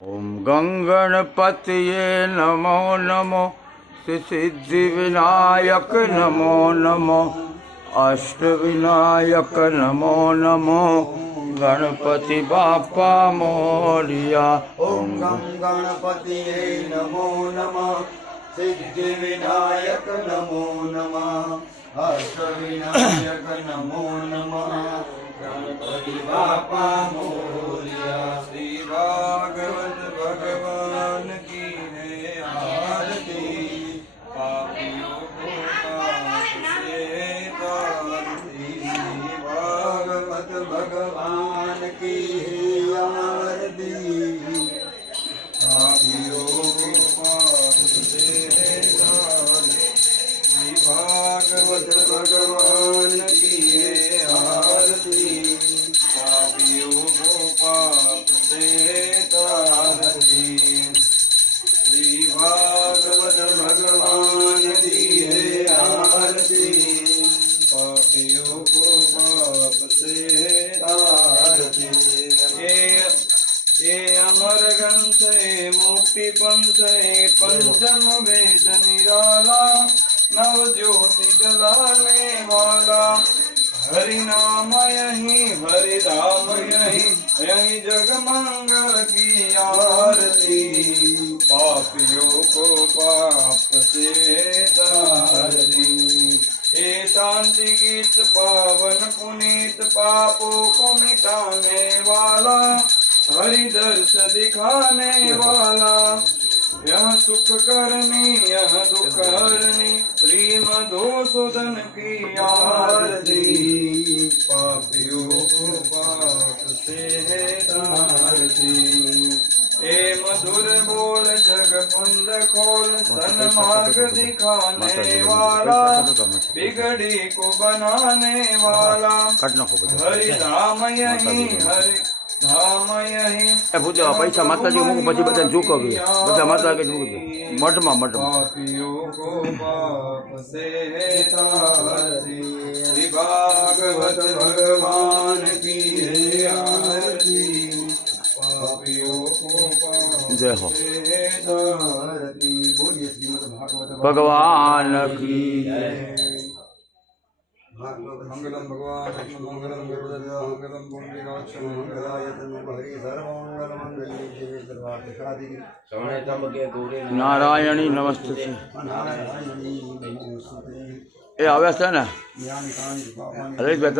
ओम गंगणपतये नमो नमो सिद्धिविनायक नमो नमो अष्टविनायक नमो नमो गणपति बापा मोरिया। ओम गणपतये नमो नमः सिद्धिविनायक नमो नमः अष्टविनायक नमो नमः गणपति बापा मोरिया। श्री भागवत भगवान की है आरती, पापियों को पाप से तारती। भागवत भगवान की है आरती, पापियों को पाप से तारती। भागवत भगवान की है आरती, पापियों को पाप से तारती। श्री भागवत भगवान की है आरती, पापियों को पाप से तारती। ये अमर ग्रंथ है मुक्ति पंथ है, पंचम वेद निराला नव ज्योति जलाने वाला। हरि नाम यही हरि धाम यही, यही जग मंगल की आरती। पापियों को पाप से तारती। हे शांति गीत पावन पुनीत, पापों को मिटाने वाला, हरि दर्श दिखाने वाला। यह सुख करनी यह दुख हरनी, श्री मधुसूदन की आरती। पापियों को पाप से है तारती। ए मधुर बोल जग कुंद खोल, सन्मार्ग दिखाने वाला, बिगड़ी को बनाने वाला। हरि धाम यही हरि धाम यही। पूजा पैसा माताजी मूक पछी बधा चूकवी, बधा माता के मठमा पापियों को पाप से तारती। श्री भागवत भगवान की है आरती, पापियों को पाप जय हो से तारती। बोलिए श्रीमद् भागवत भगवान की जय। मंगलम भगवान मंगलम मंगलम पुंडरीकाक्ष मंगलाय तनुहरि सर्वमंगल मंगल्ये शिवे सर्वार्थ साधिके। नारायणी नमस्ते। नारायणी नमस्ते। એ આવ્યા છે ને જ્ઞાન કાંડ પાપાની હરેશભાઈ